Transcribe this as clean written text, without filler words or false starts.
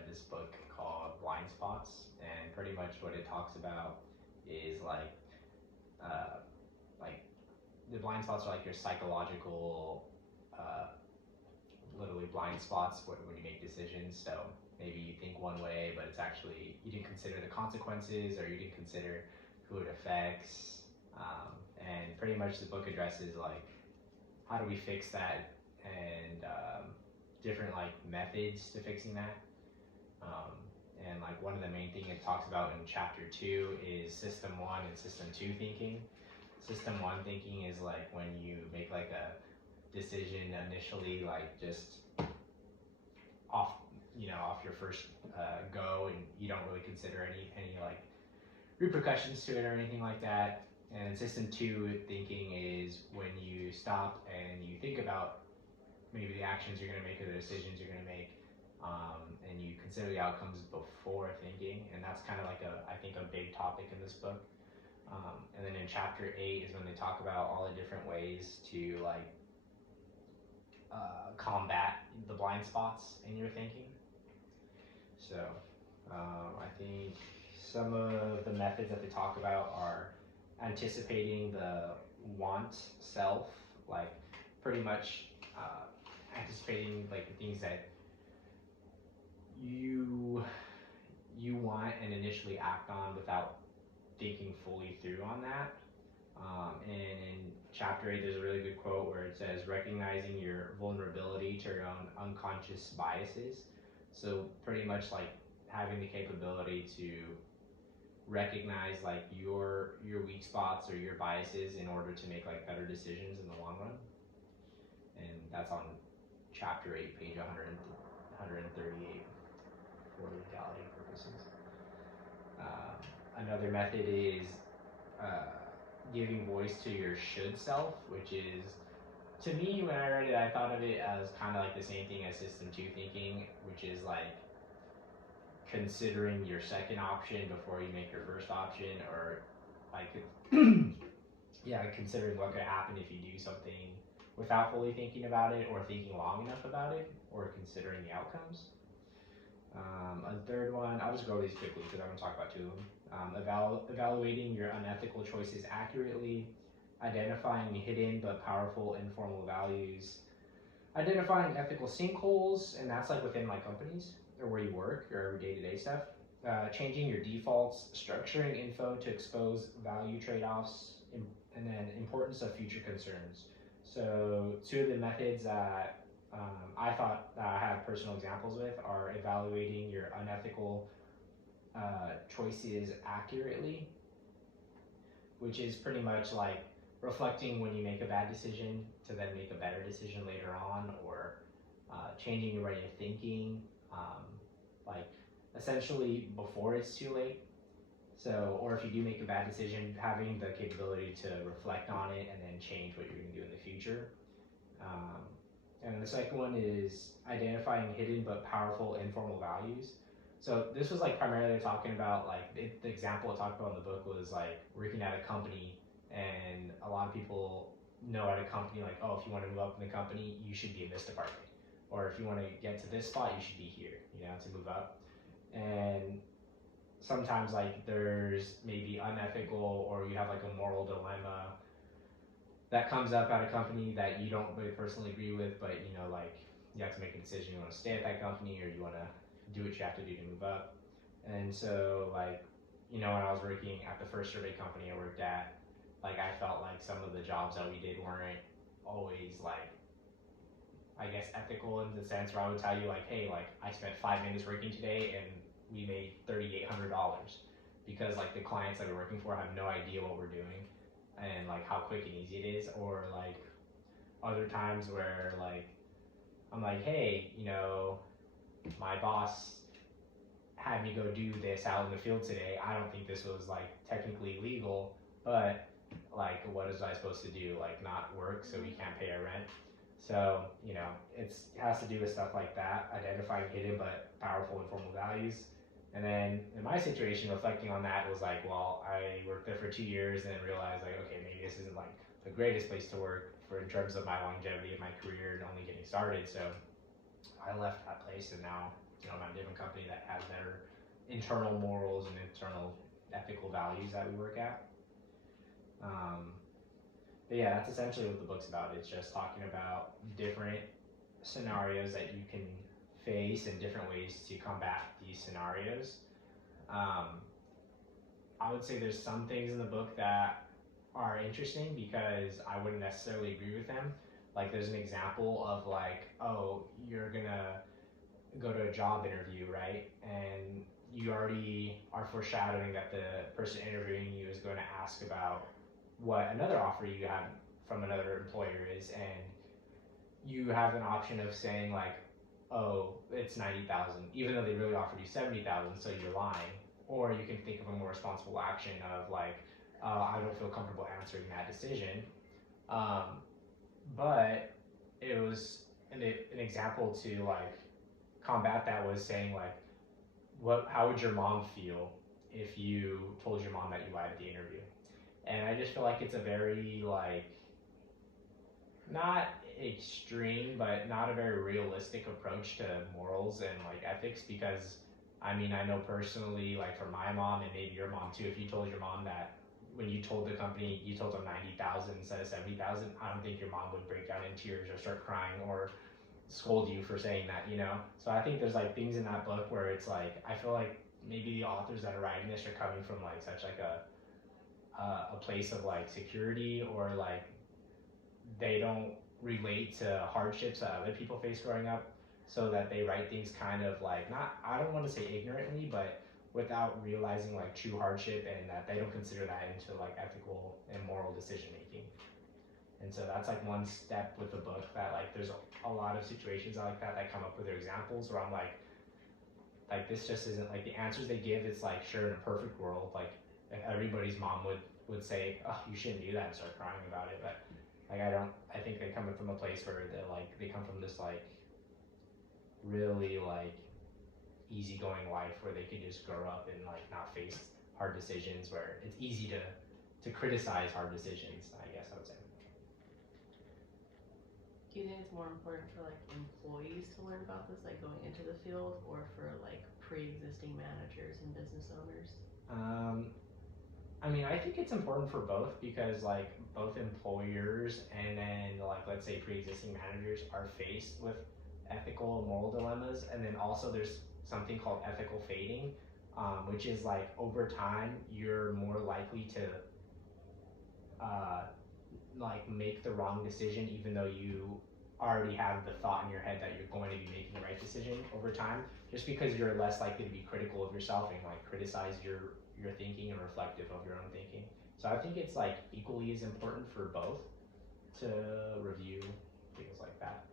read this book called Blind Spots, and pretty much what it talks about is uh, like the blind spots are like your psychological, uh, literally blind spots when you make decisions. So maybe you think one way, but it's actually you didn't consider the consequences, or you didn't consider who it affects. And pretty much the book addresses like how do we fix that, and different like methods to fixing that. Um, and like one of the main thing it talks about in chapter 2 is system 1 and system 2 thinking. System 1 thinking is like when you make like a decision initially, like just off, off your first go, and you don't really consider any like repercussions to it or anything like that. And system 2 thinking is when you stop and you think about maybe the actions you're going to make or the decisions you're going to make, and you consider the outcomes before thinking. And that's kind of like I think a big topic in this book. And then in chapter 8 is when they talk about all the different ways to like combat the blind spots in your thinking. So I think some of the methods that they talk about are anticipating the want self, like pretty much anticipating like the things that you want and initially act on without thinking fully through on that. And in chapter 8, there's a really good quote where it says, recognizing your vulnerability to your own unconscious biases. So pretty much like having the capability to recognize like your weak spots or your biases in order to make like better decisions in the long run. And that's on chapter 8, page 138 for legality purposes. Another method is giving voice to your should self, which is, to me, when I read it, I thought of it as kind of like the same thing as system 2 thinking, which is like considering your second option before you make your first option, or like considering what could happen if you do something without fully thinking about it, or thinking long enough about it, or considering the outcomes. A third one, I'll just go over these quickly because I'm going to talk about 2 of them. Evaluating your unethical choices accurately, identifying hidden but powerful informal values, identifying ethical sinkholes, and that's like within like companies or where you work or day-to-day stuff. Changing your defaults, structuring info to expose value trade-offs, and then importance of future concerns. So 2 of the methods that I thought that I have personal examples with are evaluating your unethical choices accurately, which is pretty much like reflecting when you make a bad decision to then make a better decision later on, or changing your way of thinking, like essentially before it's too late. So, or if you do make a bad decision, having the capability to reflect on it and then change what you're going to do in the future. And the second one is identifying hidden but powerful informal values. So this was like primarily talking about like the example it talked about in the book was like working at a company, and a lot of people know at a company like, oh, if you want to move up in the company, you should be in this department, or if you want to get to this spot, you should be here, to move up. And sometimes like there's maybe unethical, or you have like a moral dilemma that comes up at a company that you don't really personally agree with, but like you have to make a decision, you want to stay at that company or you want to do what you have to do to move up. And so like, when I was working at the first survey company I worked at, like I felt like some of the jobs that we did weren't always like, I guess, ethical in the sense where I would tell you like, hey, like I spent 5 minutes working today and we made $3,800, because like the clients that we're working for have no idea what we're doing and like how quick and easy it is. Or like other times where like I'm like, hey, my boss had me go do this out in the field today. I don't think this was like technically legal, but like what is I supposed to do? Like not work so we can't pay our rent? So, it has to do with stuff like that, identifying hidden but powerful informal values. And then in my situation, reflecting on that was like, well, I worked there for 2 years and then realized like, okay, maybe this isn't like the greatest place to work in terms of my longevity of my career and only getting started. So I left that place, and now I'm a different company that has better internal morals and internal ethical values that we work at. Um, but yeah, that's essentially what the book's about. It's just talking about different scenarios that you can face and different ways to combat these scenarios. Um, I would say there's some things in the book that are interesting because I wouldn't necessarily agree with them. Like there's an example of like, oh, you're gonna go to a job interview, right? And you already are foreshadowing that the person interviewing you is going to ask about what another offer you have from another employer is, and you have an option of saying like, oh, it's 90,000, even though they really offered you 70,000, so you're lying. Or you can think of a more responsible action of like, I don't feel comfortable answering that decision. Um, but it was an example to like combat that was saying like, how would your mom feel if you told your mom that you lied at the interview? And I just feel like it's a very like not extreme, but not a very realistic approach to morals and like ethics. Because I mean, I know personally, like for my mom and maybe your mom too, if you told your mom that when you told the company you told them 90,000 instead of 70,000, I don't think your mom would break down in tears or start crying or scold you for saying that. So I think there's like things in that book where it's like I feel like maybe the authors that are writing this are coming from like such like a place of like security, or like they don't relate to hardships that other people face growing up, so that they write things kind of like, not, I don't want to say ignorantly, but without realizing like true hardship, and that they don't consider that into like ethical and moral decision making. And so that's like one step with the book, that like there's a lot of situations like that come up with their examples where I'm like this just isn't like the answers they give. It's like, sure, in a perfect world, like everybody's mom would say, oh, you shouldn't do that, and start crying about it. But like I think they come from a place where they come from this like really like easygoing life where they can just grow up and like not face hard decisions, where it's easy to criticize hard decisions, I guess I would say. Do you think it's more important for like employees to learn about this, like going into the field, or for like pre-existing managers and business owners? I mean, I think it's important for both, because like both employers and then like let's say pre-existing managers are faced with ethical and moral dilemmas, and then also there's something called ethical fading, which is like over time you're more likely to uh, like make the wrong decision, even though you already have the thought in your head that you're going to be making the right decision over time, just because you're less likely to be critical of yourself and like criticize your thinking and reflective of your own thinking. So I think it's like equally as important for both to review things like that.